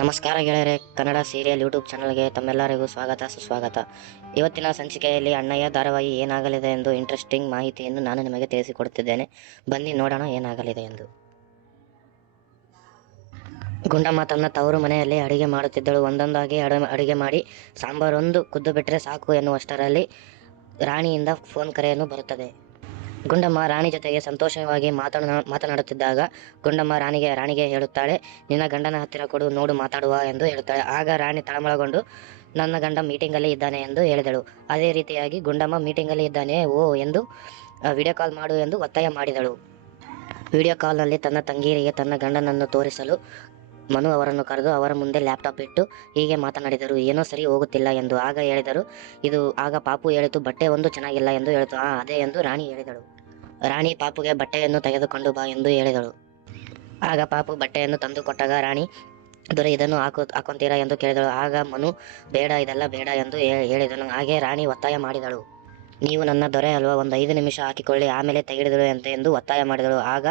ನಮಸ್ಕಾರ ಗೆಳೆಯರೆ, Kannada serial YouTube ಚಾನಲ್ಗೆ ತಮ್ಮೆಲ್ಲರಿಗೂ ಸ್ವಾಗತ ಸುಸ್ವಾಗತ. ಇವತ್ತಿನ ಸಂಚಿಕೆಯಲ್ಲಿ ಅಣ್ಣಯ್ಯ ಧಾರಾವಾಹಿ ಏನಾಗಲಿದೆ ಎಂದು ಇಂಟ್ರೆಸ್ಟಿಂಗ್ ಮಾಹಿತಿಯನ್ನು ನಾನು ನಿಮಗೆ ತಿಳಿಸಿಕೊಡುತ್ತಿದ್ದೇನೆ. ಬನ್ನಿ ನೋಡೋಣ ಏನಾಗಲಿದೆ ಎಂದು. ಗುಂಡಮ್ಮ ತನ್ನ ತವರು ಮನೆಯಲ್ಲಿ ಅಡಿಗೆ ಮಾಡುತ್ತಿದ್ದಳು. ಒಂದೊಂದಾಗಿ ಅಡಿಗೆ ಮಾಡಿ ಸಾಂಬಾರೊಂದು ಕುದ್ದು ಬಿಟ್ಟರೆ ಸಾಕು ಎನ್ನುವಷ್ಟರಲ್ಲಿ ರಾಣಿಯಿಂದ ಫೋನ್ ಕರೆಯನ್ನು ಬರುತ್ತದೆ. ಗುಂಡಮ್ಮ ರಾಣಿ ಜೊತೆಗೆ ಸಂತೋಷವಾಗಿ ಮಾತನಾಡುತ್ತಿದ್ದಾಗ ಗುಂಡಮ್ಮ ರಾಣಿಗೆ ಹೇಳುತ್ತಾಳೆ, ನಿನ್ನ ಗಂಡನ ಹತ್ತಿರ ಕೊಡು, ನೋಡು ಮಾತಾಡುವ ಎಂದು ಹೇಳುತ್ತಾಳೆ. ಆಗ ರಾಣಿ ತಳಮಳಗೊಂಡು, ನನ್ನ ಗಂಡ ಮೀಟಿಂಗಲ್ಲಿ ಇದ್ದಾನೆ ಎಂದು ಹೇಳಿದಳು. ಅದೇ ರೀತಿಯಾಗಿ ಗುಂಡಮ್ಮ ಮೀಟಿಂಗಲ್ಲಿ ಇದ್ದಾನೆ ಎಂದು ವಿಡಿಯೋ ಕಾಲ್ ಮಾಡು ಎಂದು ಒತ್ತಾಯ ಮಾಡಿದಳು. ವಿಡಿಯೋ ಕಾಲ್ನಲ್ಲಿ ತನ್ನ ತಂಗೀರಿಗೆ ತನ್ನ ಗಂಡನನ್ನು ತೋರಿಸಲು ಮನು ಅವರನ್ನು ಕರೆದು ಅವರ ಮುಂದೆ ಲ್ಯಾಪ್ಟಾಪ್ ಇಟ್ಟು ಹೀಗೆ ಮಾತನಾಡಿದರು. ಏನೋ ಸರಿ ಹೋಗುತ್ತಿಲ್ಲ ಎಂದು. ಆಗ ಪಾಪು ಹೇಳಿತು, ಬಟ್ಟೆ ಒಂದು ಚೆನ್ನಾಗಿಲ್ಲ ಎಂದು ಹೇಳಿತು. ಅದೇ ಎಂದು ರಾಣಿ ಹೇಳಿದಳು. ರಾಣಿ ಪಾಪುಗೆ ಬಟ್ಟೆಯನ್ನು ತೆಗೆದುಕೊಂಡು ಬಾ ಎಂದು ಹೇಳಿದಳು. ಆಗ ಪಾಪು ಬಟ್ಟೆಯನ್ನು ತಂದು ಕೊಟ್ಟಾಗ ರಾಣಿ, ದೊರೆ ಇದನ್ನು ಹಾಕೊಂತೀರಾ ಎಂದು ಕೇಳಿದಳು. ಆಗ ಮನು, ಬೇಡ, ಇದೆಲ್ಲ ಬೇಡ ಎಂದು ಹೇಳಿದನು. ಹಾಗೆ ರಾಣಿ ಒತ್ತಾಯ ಮಾಡಿದಳು, ನೀವು ನನ್ನ ದೊರೆ ಅಲ್ವಾ, ಒಂದು 5 ನಿಮಿಷ ಹಾಕಿಕೊಳ್ಳಿ, ಆಮೇಲೆ ತೆಗೆದಿಡಲು ಎಂದು ಒತ್ತಾಯ ಮಾಡಿದಳು. ಆಗ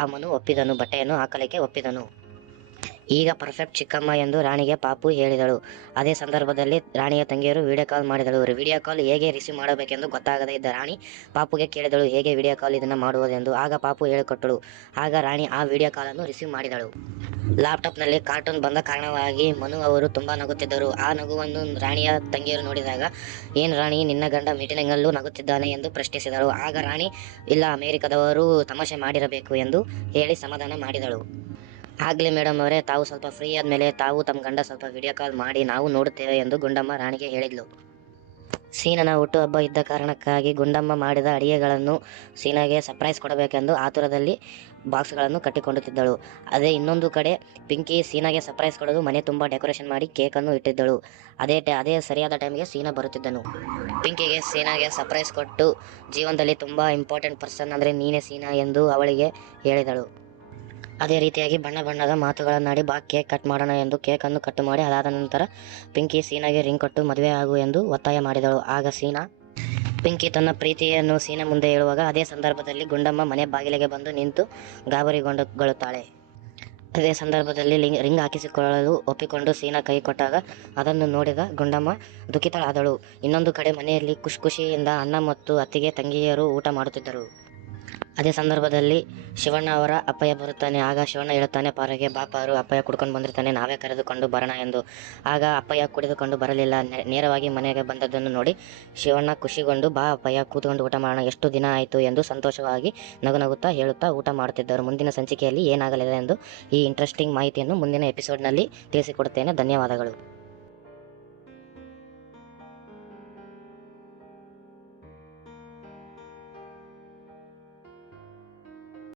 ಆ ಮನು ಒಪ್ಪಿದನು, ಬಟ್ಟೆಯನ್ನು ಹಾಕಲಿಕ್ಕೆ ಒಪ್ಪಿದನು. ಈಗ ಪರ್ಫೆಕ್ಟ್ ಚಿಕ್ಕಮ್ಮ ಎಂದು ರಾಣಿಗೆ ಪಾಪು ಹೇಳಿದಳು. ಅದೇ ಸಂದರ್ಭದಲ್ಲಿ ರಾಣಿಯ ತಂಗಿಯರು ವಿಡಿಯೋ ಕಾಲ್ ಮಾಡಿದಳು. ವಿಡಿಯೋ ಕಾಲ್ ಹೇಗೆ ರಿಸೀವ್ ಮಾಡಬೇಕೆಂದು ಗೊತ್ತಾಗದೇ ಇದ್ದ ರಾಣಿ ಪಾಪುಗೆ ಕೇಳಿದಳು, ಹೇಗೆ ವಿಡಿಯೋ ಕಾಲ್ ಇದನ್ನು ಮಾಡುವುದೆಂದು. ಆಗ ಪಾಪು ಹೇಳಿಕೊಟ್ಟಳು. ಆಗ ರಾಣಿ ಆ ವಿಡಿಯೋ ಕಾಲನ್ನು ರಿಸೀವ್ ಮಾಡಿದಳು. ಲ್ಯಾಪ್ಟಾಪ್ನಲ್ಲಿ ಕಾರ್ಟೂನ್ ಬಂದ ಕಾರಣವಾಗಿ ಮನು ಅವರು ತುಂಬ ನಗುತ್ತಿದ್ದರು. ಆ ನಗುವನ್ನು ರಾಣಿಯ ತಂಗಿಯರು ನೋಡಿದಾಗ, ಏನು ರಾಣಿ, ನಿನ್ನ ಗಂಡ ಮೀಟಿಂಗಲ್ಲೂ ನಗುತ್ತಿದ್ದಾನೆ ಎಂದು ಪ್ರಶ್ನಿಸಿದಳು. ಆಗ ರಾಣಿ, ಇಲ್ಲ, ಅಮೆರಿಕದವರು ತಮಾಷೆ ಮಾಡಿರಬೇಕು ಎಂದು ಹೇಳಿ ಸಮಾಧಾನ ಮಾಡಿದಳು. ಆಗಲಿ ಮೇಡಮ್ ಅವರೇ, ತಾವು ಸ್ವಲ್ಪ ಫ್ರೀ ಆದಮೇಲೆ ತಾವು ತಮ್ಮ ಗಂಡ ಸ್ವಲ್ಪ ವಿಡಿಯೋ ಕಾಲ್ ಮಾಡಿ, ನಾವು ನೋಡುತ್ತೇವೆ ಎಂದು ಗುಂಡಮ್ಮ ರಾಣಿಗೆ ಹೇಳಿದ್ಲು. ಸೀನನ ಹುಟ್ಟುಹಬ್ಬ ಇದ್ದ ಕಾರಣಕ್ಕಾಗಿ ಗುಂಡಮ್ಮ ಮಾಡಿದ ಅಡಿಗೆಗಳನ್ನು ಸೀನಾಗೆ ಸರ್ಪ್ರೈಸ್ ಕೊಡಬೇಕೆಂದು ಆತುರದಲ್ಲಿ ಬಾಕ್ಸ್ಗಳನ್ನು ಕಟ್ಟಿಕೊಳ್ಳುತ್ತಿದ್ದಳು. ಅದೇ ಇನ್ನೊಂದು ಕಡೆ ಪಿಂಕಿ ಸೀನಾಗೆ ಸರ್ಪ್ರೈಸ್ ಕೊಡಲು ಮನೆ ತುಂಬ ಡೆಕೋರೇಷನ್ ಮಾಡಿ ಕೇಕನ್ನು ಇಟ್ಟಿದ್ದಳು. ಅದೇ ಸರಿಯಾದ ಟೈಮ್ಗೆ ಸೀನಾ ಬರುತ್ತಿದ್ದನು. ಪಿಂಕಿಗೆ ಸೀನಾಗೆ ಸರ್ಪ್ರೈಸ್ ಕೊಟ್ಟು, ಜೀವನದಲ್ಲಿ ತುಂಬ ಇಂಪಾರ್ಟೆಂಟ್ ಪರ್ಸನ್ ಅಂದರೆ ನೀನೇ ಸೀನಾ ಎಂದು ಅವಳಿಗೆ ಹೇಳಿದಳು. ಅದೇ ರೀತಿಯಾಗಿ ಬಣ್ಣದ ಮಾತುಗಳನ್ನಾಡಿ, ಬಾ ಕೇಕ್ ಕಟ್ ಮಾಡೋಣ ಎಂದು ಕೇಕನ್ನು ಕಟ್ ಮಾಡಿ, ಅದಾದ ನಂತರ ಪಿಂಕಿ ಸೀನಾಗೆ ರಿಂಗ್ ಕೊಟ್ಟು ಮದುವೆ ಆಗು ಎಂದು ಒತ್ತಾಯ ಮಾಡಿದಳು. ಆಗ ಪಿಂಕಿ ತನ್ನ ಪ್ರೀತಿಯನ್ನು ಸೀನಾ ಮುಂದೆ ಹೇಳುವಾಗ ಅದೇ ಸಂದರ್ಭದಲ್ಲಿ ಗುಂಡಮ್ಮ ಮನೆ ಬಾಗಿಲಿಗೆ ಬಂದು ನಿಂತು ಗಾಬರಿಗೊಳ್ಳುತ್ತಾಳೆ. ಅದೇ ಸಂದರ್ಭದಲ್ಲಿ ರಿಂಗ್ ಹಾಕಿಸಿಕೊಳ್ಳಲು ಒಪ್ಪಿಕೊಂಡು ಸೀನಾ ಕೈ ಕೊಟ್ಟಾಗ ಅದನ್ನು ನೋಡಿದ ಗುಂಡಮ್ಮ ದುಃಖಿತಳಾದಳು. ಇನ್ನೊಂದು ಕಡೆ ಮನೆಯಲ್ಲಿ ಖುಷಿಯಿಂದ ಅಣ್ಣ ಮತ್ತು ಅತ್ತಿಗೆ ತಂಗಿಯರು ಊಟ ಮಾಡುತ್ತಿದ್ದರು. ಅದೇ ಸಂದರ್ಭದಲ್ಲಿ ಶಿವಣ್ಣ ಅವರ ಅಪ್ಪಯ್ಯ ಬರುತ್ತಾನೆ. ಆಗ ಶಿವಣ್ಣ ಹೇಳುತ್ತಾನೆ, ಪಾರುಗೆ, ಬಾ ಪಾರು, ಅಪ್ಪಯ್ಯ ಕುಡ್ಕೊಂಡು ಬಂದಿರ್ತಾನೆ, ನಾವೇ ಕರೆದುಕೊಂಡು ಬರೋಣ ಎಂದು. ಆಗ ಅಪ್ಪಯ್ಯ ಕುಡಿದುಕೊಂಡು ಬರಲಿಲ್ಲ. ನೇರವಾಗಿ ಮನೆಗೆ ಬಂದದ್ದನ್ನು ನೋಡಿ ಶಿವಣ್ಣ ಖುಷಿಗೊಂಡು, ಬಾ ಅಪ್ಪಯ್ಯ, ಕೂತ್ಕೊಂಡು ಊಟ ಮಾಡೋಣ, ಎಷ್ಟು ದಿನ ಆಯಿತು ಎಂದು ಸಂತೋಷವಾಗಿ ನಗುತ್ತಾ ಹೇಳುತ್ತಾ ಊಟ ಮಾಡುತ್ತಿದ್ದರು. ಮುಂದಿನ ಸಂಚಿಕೆಯಲ್ಲಿ ಏನಾಗಲಿದೆ ಎಂದು ಈ ಇಂಟ್ರೆಸ್ಟಿಂಗ್ ಮಾಹಿತಿಯನ್ನು ಮುಂದಿನ ಎಪಿಸೋಡ್ನಲ್ಲಿ ತಿಳಿಸಿಕೊಡುತ್ತೇನೆ. ಧನ್ಯವಾದಗಳು.